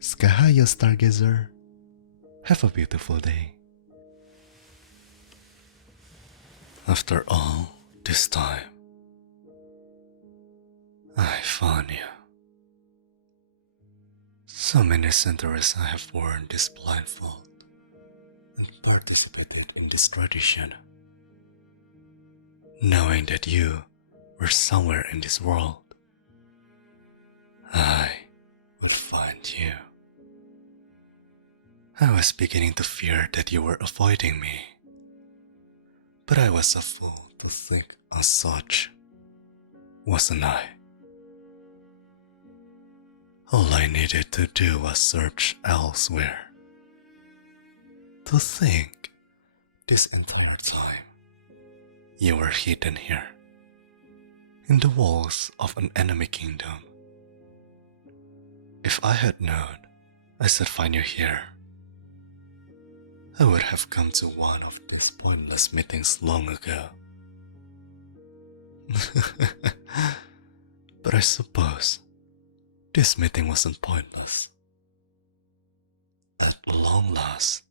Sky high, you stargazer. Have a beautiful day. After all this time, I found you. So many centuries I have worn this blindfold and participated in this tradition, knowing that you were somewhere in this world. I would find you. I was beginning to fear that you were avoiding me, but I was a fool to think as such, wasn't I? All I needed to do was search elsewhere. To think, this entire time, you were hidden here, in the walls of an enemy kingdom. If I had known I should find you here, I would have come to one of these pointless meetings long ago. But I suppose this meeting wasn't pointless. At long last,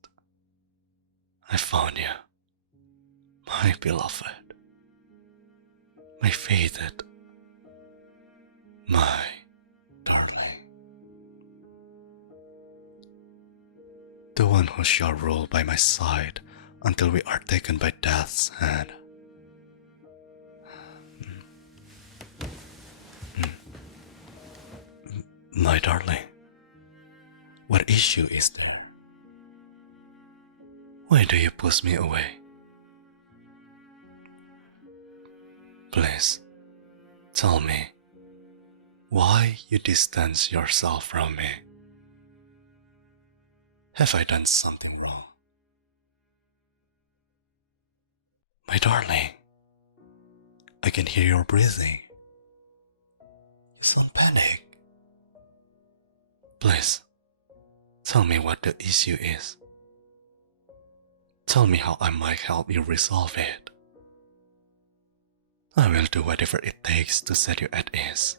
I found you, my beloved, my fated, my darling. The one who shall rule by my side until we are taken by death's hand. My darling, what issue is there? Why do you push me away? Please, tell me why you distance yourself from me. Have I done something wrong? My darling, I can hear your breathing. You sound panicked. Please, tell me what the issue is. Tell me how I might help you resolve it. I will do whatever it takes to set you at ease.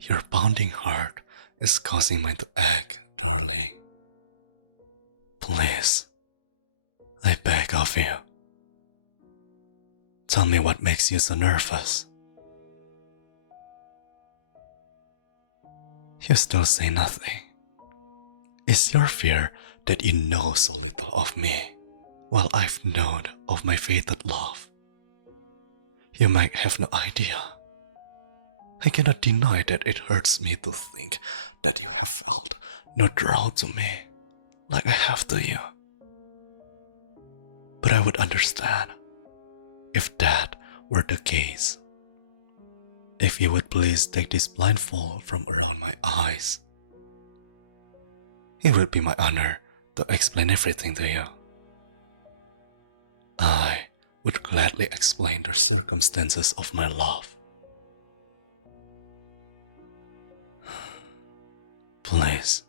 Your pounding heart is causing mine to ache, darling. Please, I beg of you. Tell me what makes you so nervous. You still say nothing. Is your fear that you know so little of me, while I've known of my fated love? You might have no idea. I cannot deny that it hurts me to think that you have felt no draw to me like I have to you. But I would understand if that were the case. If you would please take this blindfold from around my eyes, it would be my honor to explain everything to you. I would gladly explain the circumstances of my love. Please,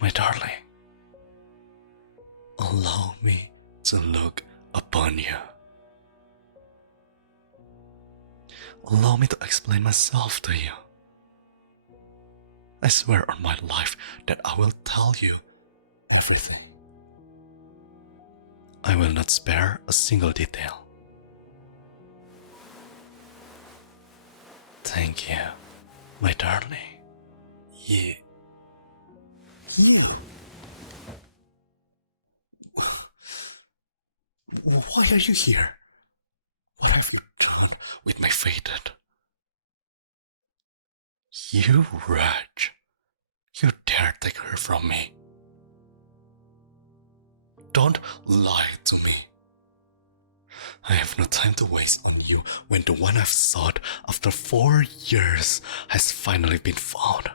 my darling, allow me to look upon you. Allow me to explain myself to you. I swear on my life that I will tell you everything. I will not spare a single detail. Thank you, my darling. You. Why are you here? What have you done with my fated? You wretch! You dare take her from me. Don't lie to me. I have no time to waste on you when the one I've sought after 4 years has finally been found.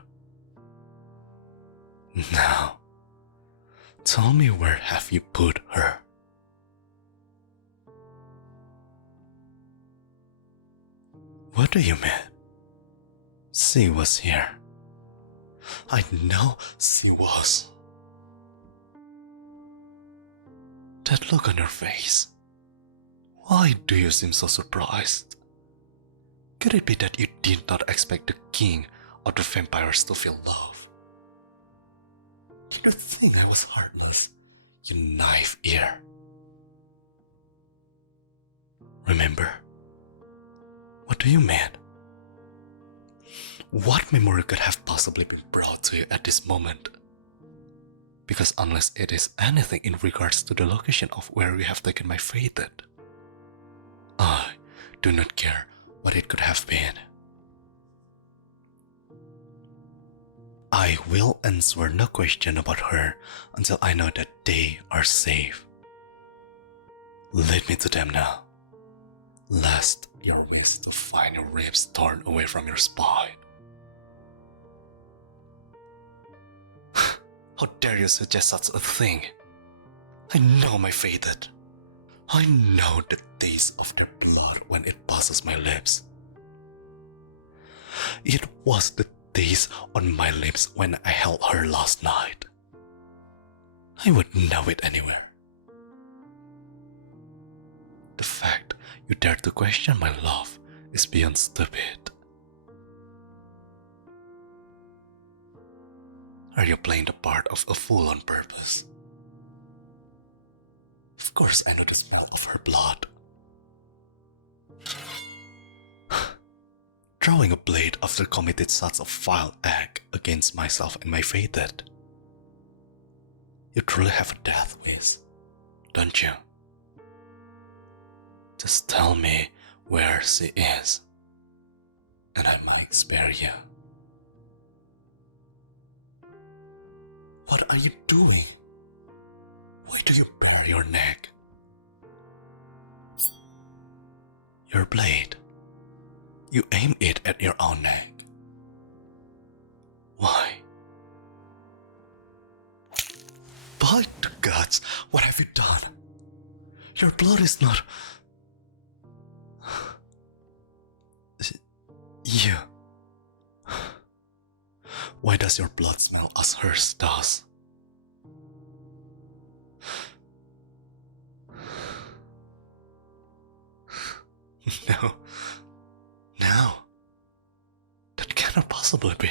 Now, tell me, where have you put her? What do you mean? She was here. I know she was. That look on your face. Why do you seem so surprised? Could it be that you did not expect the king of the vampires to feel love? You think I was heartless, you naive ear. Remember? What do you mean? What memory could have possibly been brought to you at this moment? Because unless it is anything in regards to the location of where you have taken my fated, I do not care what it could have been. I will answer no question about her until I know that they are safe. Lead me to them now, lest your wish to find your ribs torn away from your spine. How dare you suggest such a thing? I know my fated. I know the taste of their blood when it passes my lips. It was the taste on my lips when I held her last night. I would know it anywhere. The fact you dare to question my love is beyond stupid. Are you playing the part of a fool on purpose? Of course I know the smell of her blood. Drawing a blade after committed such a vile act against myself and my fated. You truly have a death wish, don't you? Just tell me where she is, and I might spare you. What are you doing? Why do you bare your neck? Your blade. You aim it at your own neck. Why? By the gods, what have you done? Your blood is not... You. Why does your blood smell as hers does? No. No. That cannot possibly be.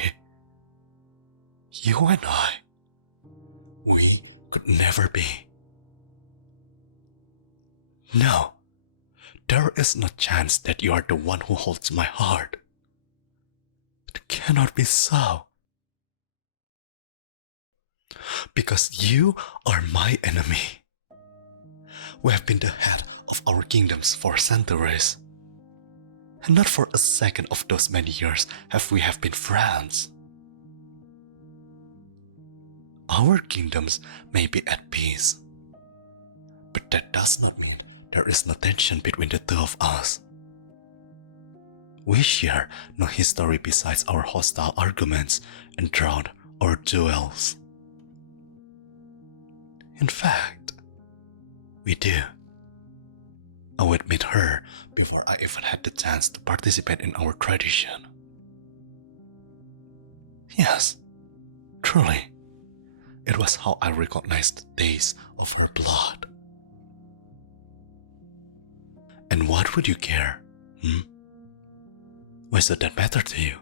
You and I. We could never be. No. There is no chance that you are the one who holds my heart. It cannot be so. Because you are my enemy. We have been the head of our kingdoms for centuries. And not for a second of those many years have we been friends. Our kingdoms may be at peace, but that does not mean there is no tension between the two of us. We share no history besides our hostile arguments and drawn or duels. In fact, we do. I would meet her before I even had the chance to participate in our tradition. Yes, truly, it was how I recognized the taste of her blood. And what would you care, Why should that matter to you?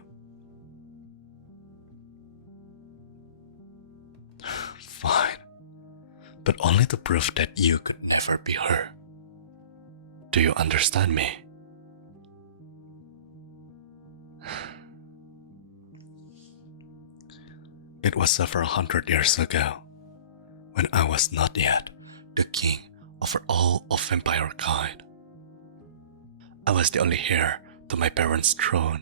Fine, but only to prove that you could never be her. Do you understand me? It was several hundred years ago, when I was not yet the king over all of vampire kind. I was the only heir to my parents' throne,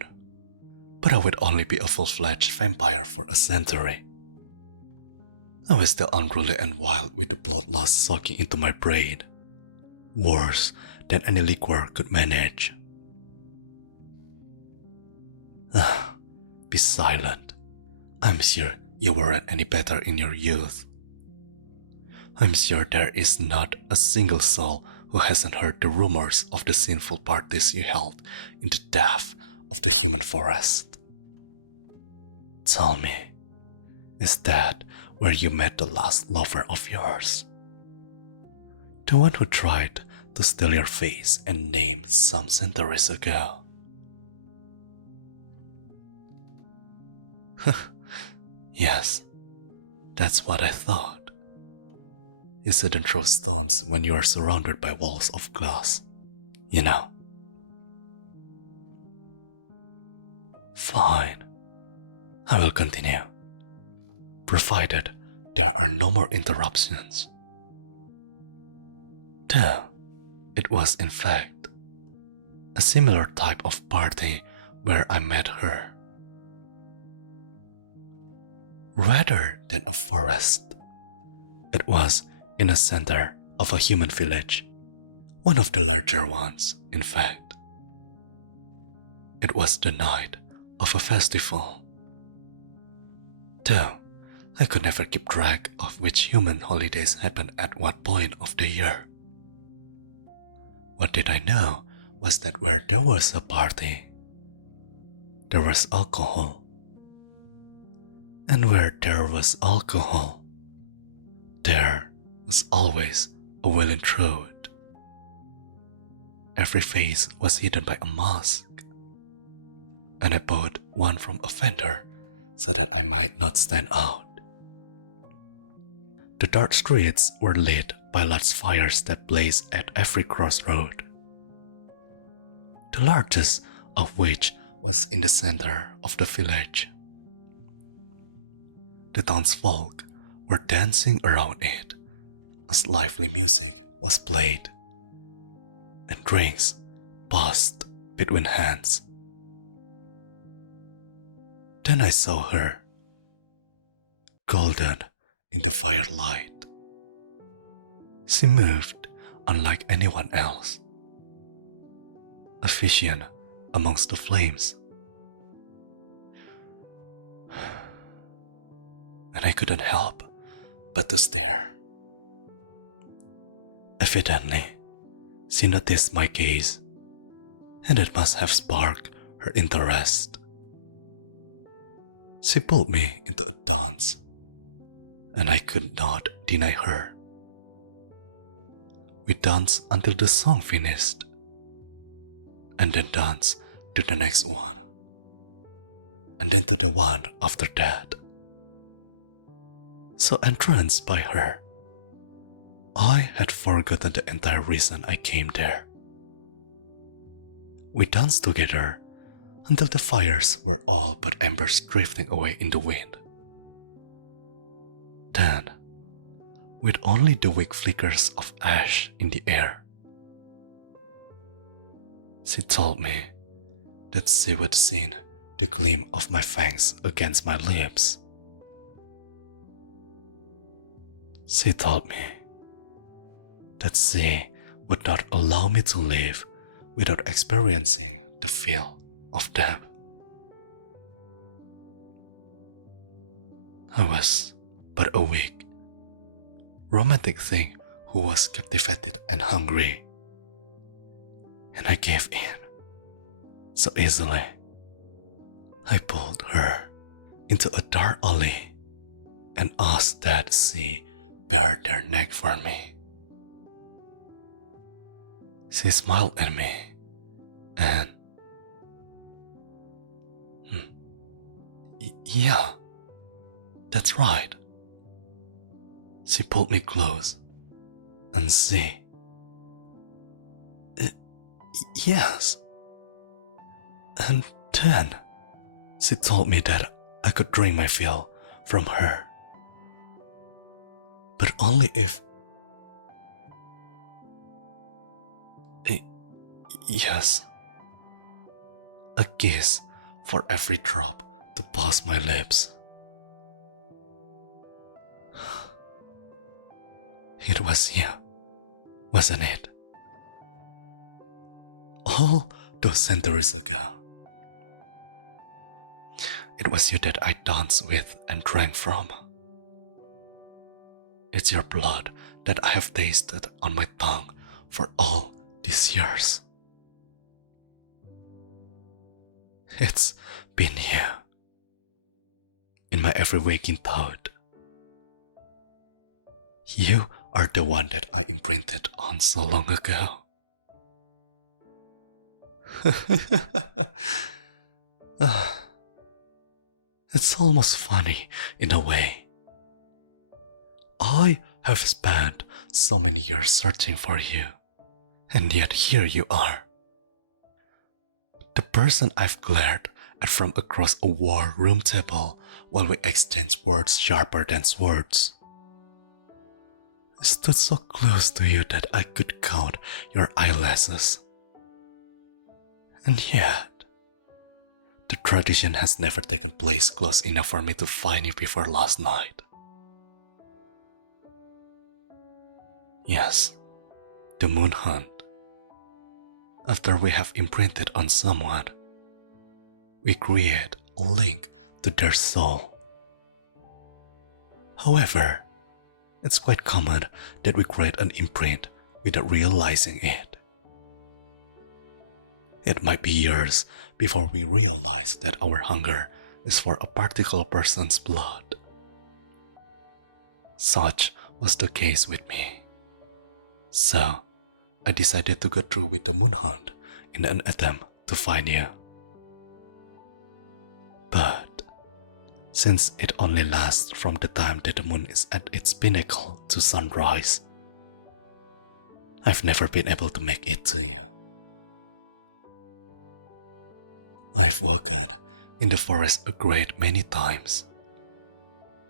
but I would only be a full-fledged vampire for a century. I was still unruly and wild with the bloodlust soaking into my brain, worse than any liquor could manage. Be silent. I'm sure you weren't any better in your youth. I'm sure there is not a single soul who hasn't heard the rumors of the sinful parties you held in the depth of the human forest. Tell me, is that where you met the last lover of yours? The one who tried to steal your face and name some centuries ago? Yes, that's what I thought. You shouldn't throw stones when you are surrounded by walls of glass, you know. Fine, I will continue, provided there are no more interruptions. Though, it was in fact a similar type of party where I met her. Rather than a forest, it was in the center of a human village, one of the larger ones, in fact. It was the night of a festival. Though I could never keep track of which human holidays happened at what point of the year. What did I know was that where there was a party, there was alcohol. And where there was alcohol, there was always a willing throat. Every face was hidden by a mask, and I bought one from a vendor so that I might not stand out. The dark streets were lit by large fires that blazed at every crossroad, the largest of which was in the center of the village. The townsfolk were dancing around it as lively music was played, and drinks passed between hands. Then I saw her, golden in the firelight. She moved unlike anyone else, a vision amongst the flames. And I couldn't help but to stare. Evidently, she noticed my gaze, and it must have sparked her interest. She pulled me into a dance, and I could not deny her. We danced until the song finished, and then danced to the next one, and then to the one after that. So entranced by her, I had forgotten the entire reason I came there. We danced together until the fires were all but embers drifting away in the wind. Then, with only the weak flickers of ash in the air, she told me that she would see the gleam of my fangs against my lips. She told me that she would not allow me to live without experiencing the feel of death. I was but a weak, romantic thing who was captivated and hungry, and I gave in so easily. I pulled her into a dark alley and asked that she bare their neck for me. She smiled at me and yeah, that's right. She pulled me close and she yes. And then she told me that I could drink my fill from her, but only if... Yes. A kiss for every drop to pass my lips. It was you, wasn't it? All those centuries ago. It was you that I danced with and drank from. It's your blood that I have tasted on my tongue for all these years. It's been you, in my every waking thought. You are the one that I imprinted on so long ago. It's almost funny in a way. I have spent so many years searching for you, and yet here you are. The person I've glared at from across a war room table while we exchanged words sharper than swords. I stood so close to you that I could count your eyelashes. And yet, the tradition has never taken place close enough for me to find you before last night. Yes, the moon hunt. After we have imprinted on someone, we create a link to their soul. However, it's quite common that we create an imprint without realizing it. It might be years before we realize that our hunger is for a particular person's blood. Such was the case with me. So, I decided to go through with the moon hunt in an attempt to find you. But, since it only lasts from the time that the moon is at its pinnacle to sunrise, I've never been able to make it to you. I've woken in the forest a great many times,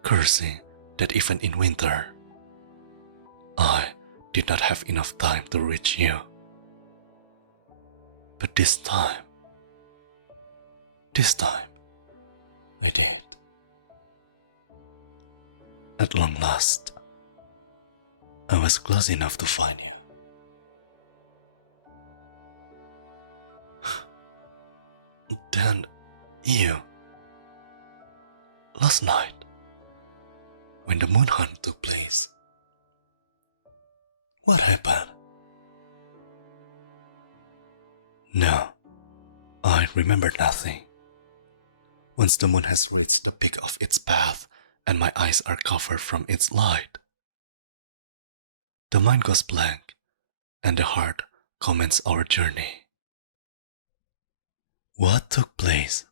cursing that even in winter, I did not have enough time to reach you. But this time, I did. At long last, I was close enough to find you. Then you, last night, when the moon hunt took place, what happened? No, I remember nothing. Once the moon has reached the peak of its path and my eyes are covered from its light, the mind goes blank and the heart comments our journey. What took place?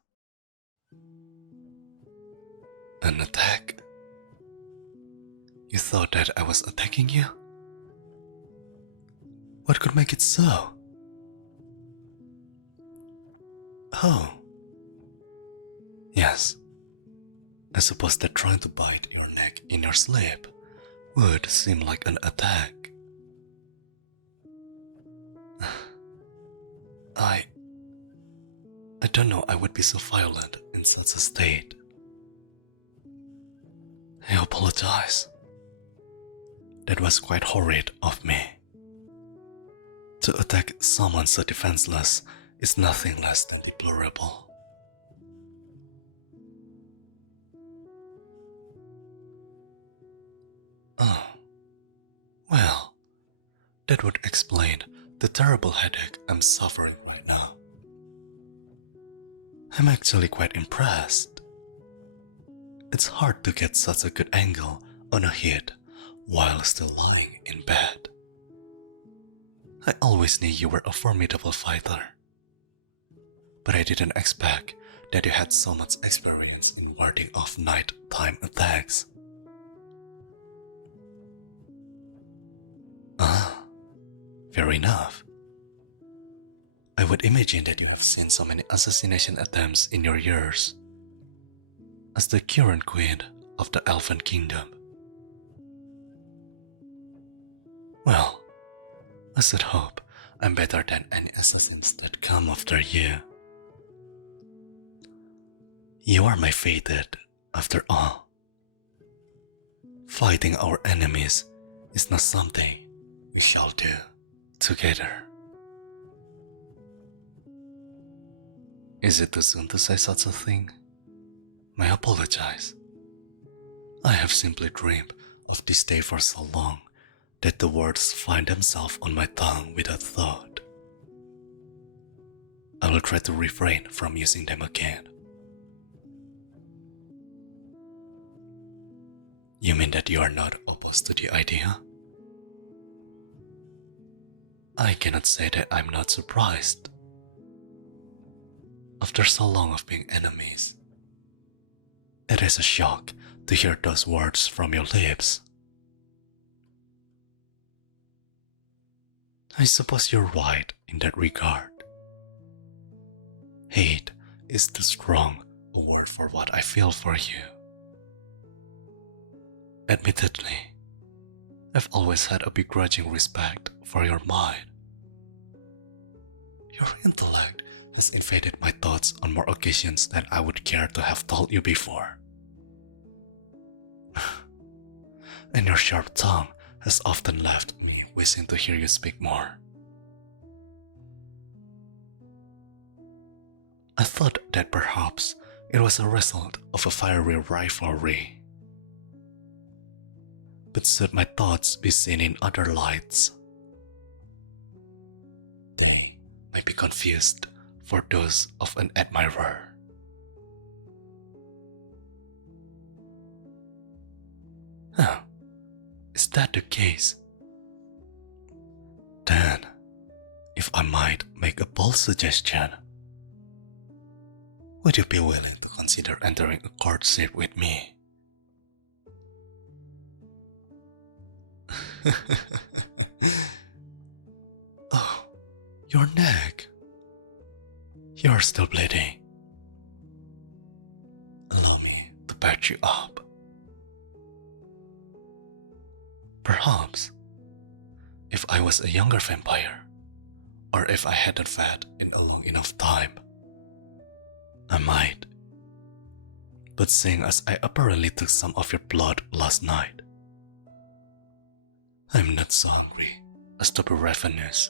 An attack? You thought that I was attacking you? What could make it so? Oh. Yes. I suppose that trying to bite your neck in your sleep would seem like an attack. I don't know I would be so violent in such a state. I apologize. That was quite horrid of me. To attack someone so defenseless is nothing less than deplorable. Oh, well, that would explain the terrible headache I'm suffering right now. I'm actually quite impressed. It's hard to get such a good angle on a hit while still lying in bed. I always knew you were a formidable fighter, but I didn't expect that you had so much experience in warding off nighttime attacks. Ah, fair enough. I would imagine that you have seen so many assassination attempts in your years. As the current queen of the Elven Kingdom. Well, I should hope I'm better than any assassins that come after you. You are my fated, after all. Fighting our enemies is not something we shall do together. Is it too soon to say such a thing? I apologize. I have simply dreamed of this day for so long that the words find themselves on my tongue without thought. I will try to refrain from using them again. You mean that you are not opposed to the idea? I cannot say that I'm not surprised. After so long of being enemies, It is a shock to hear those words from your lips. I suppose you're right in that regard. Hate is too strong a word for what I feel for you. Admittedly, I've always had a begrudging respect for your mind. Your intellect has invaded my thoughts on more occasions than I would care to have told you before. And your sharp tongue has often left me wishing to hear you speak more. I thought that perhaps it was a result of a fiery rivalry. But should my thoughts be seen in other lights, they might be confused for those of an admirer. Huh, is that the case? Then, if I might make a bold suggestion, would you be willing to consider entering a courtship with me? Oh, your neck. You're still bleeding. Allow me to patch you up. Perhaps, if I was a younger vampire, or if I hadn't fed in a long enough time, I might. But seeing as I apparently took some of your blood last night, I'm not so hungry as to be ravenous.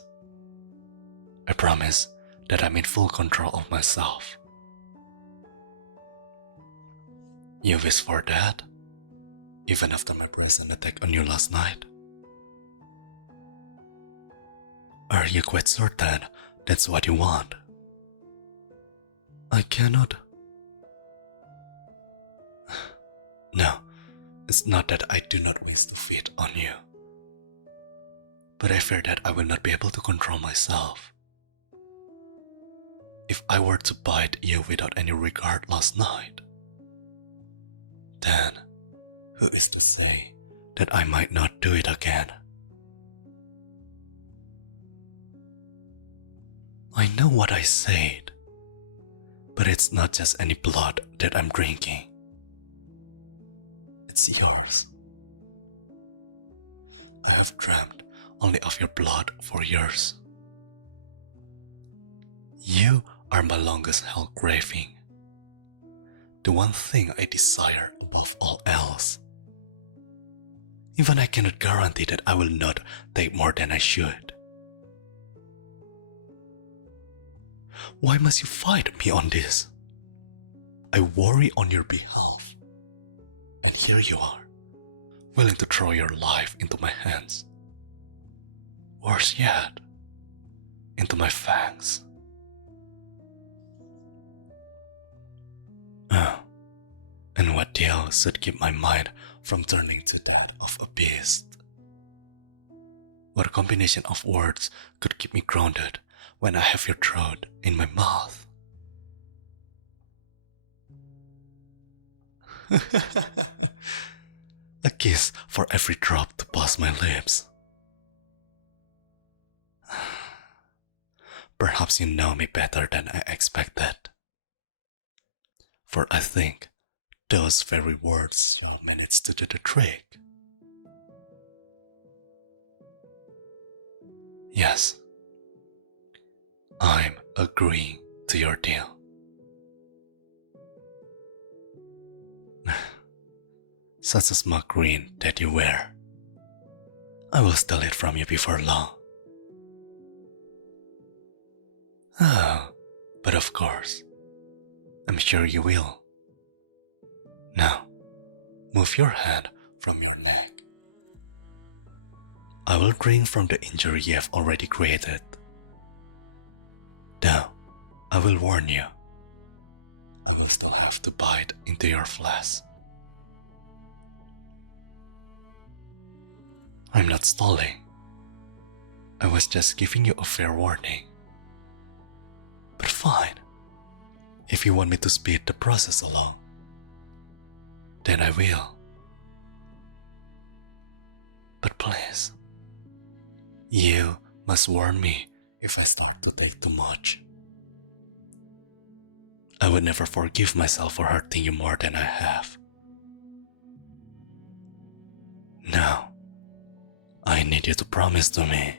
I promise that I'm in full control of myself. You wish for that, even after my brazen attack on you last night? Are you quite certain that's what you want? I cannot. No, it's not that I do not wish to feed on you, but I fear that I will not be able to control myself. If I were to bite you without any regard last night, then who is to say that I might not do it again? I know what I said, but it's not just any blood that I'm drinking. It's yours. I have dreamt only of your blood for years. You are my longest held craving, the one thing I desire above all else. Even I cannot guarantee that I will not take more than I should. Why must you fight me on this? I worry on your behalf, and here you are, willing to throw your life into my hands. Worse yet, into my fangs. And what deal should keep my mind from turning to that of a beast? What combination of words could keep me grounded when I have your throat in my mouth? A kiss for every drop to pass my lips. Perhaps you know me better than I expected, for I think those very words shall manage to do the trick. Yes, I'm agreeing to your deal. Such a smug grin that you wear. I will steal it from you before long. Oh, but of course, I'm sure you will. Now, move your hand from your neck. I will drink from the injury you have already created. Though, I will warn you, I will still have to bite into your flesh. I'm not stalling. I was just giving you a fair warning. But fine, if you want me to speed the process along, then I will. then I will. But please, you must warn me if I start to take too much. I would never forgive myself for hurting you more than I have. Now, I need you to promise to me.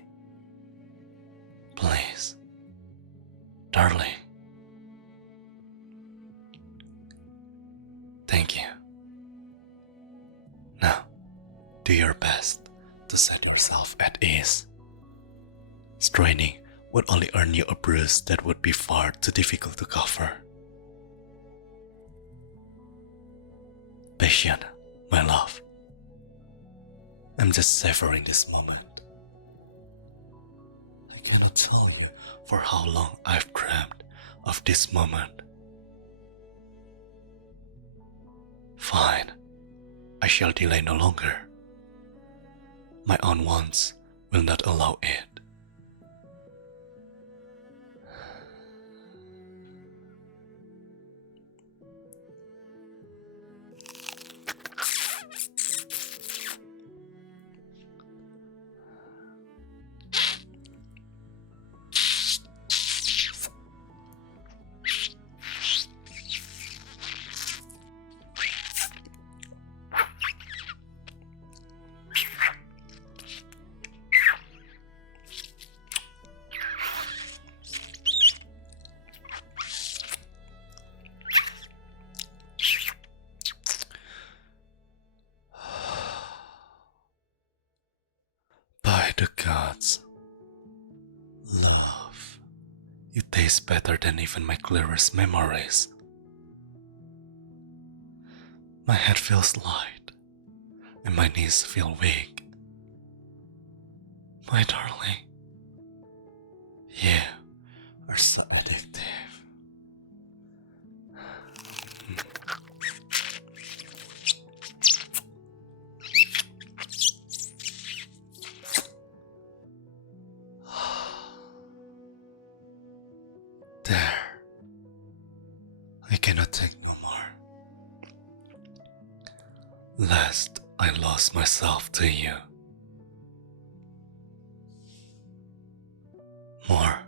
Please, darling. Thank you. Now, do your best to set yourself at ease. Straining would only earn you a bruise that would be far too difficult to cover. Patient, my love. I'm just savoring this moment. I cannot tell you for how long I've dreamed of this moment. Fine, I shall delay no longer. My own wants will not allow it. By the gods, love, you taste better than even my clearest memories. My head feels light, and my knees feel weak. My darling, you are so addictive. There, I cannot take no more. Lest I lost myself to you. More,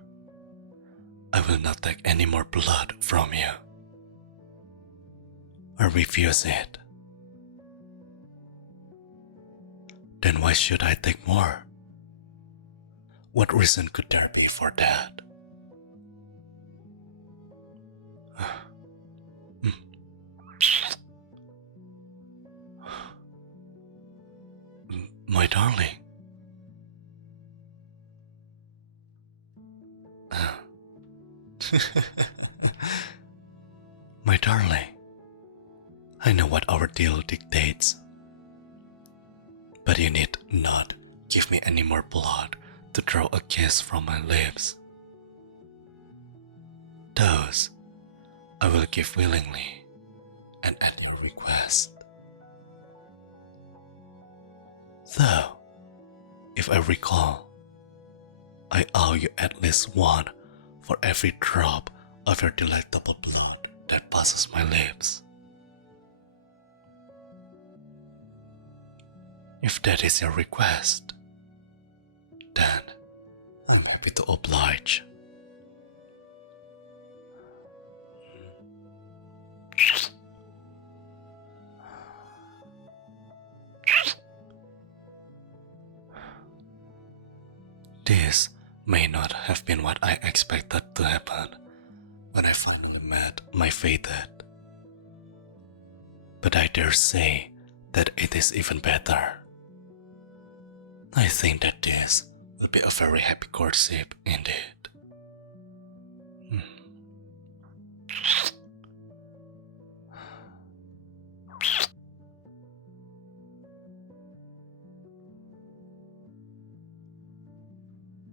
I will not take any more blood from you. I refuse it. Then why should I take more? What reason could there be for that? My darling. My darling, I know what our deal dictates, but you need not give me any more blood to draw a kiss from my lips. Those I will give willingly and at your request. Though, if I recall, I owe you at least one for every drop of your delectable blood that passes my lips. If that is your request, then I'm happy to oblige. This may not have been what I expected to happen when I finally met my fated. But I dare say that it is even better. I think that this will be a very happy courtship indeed.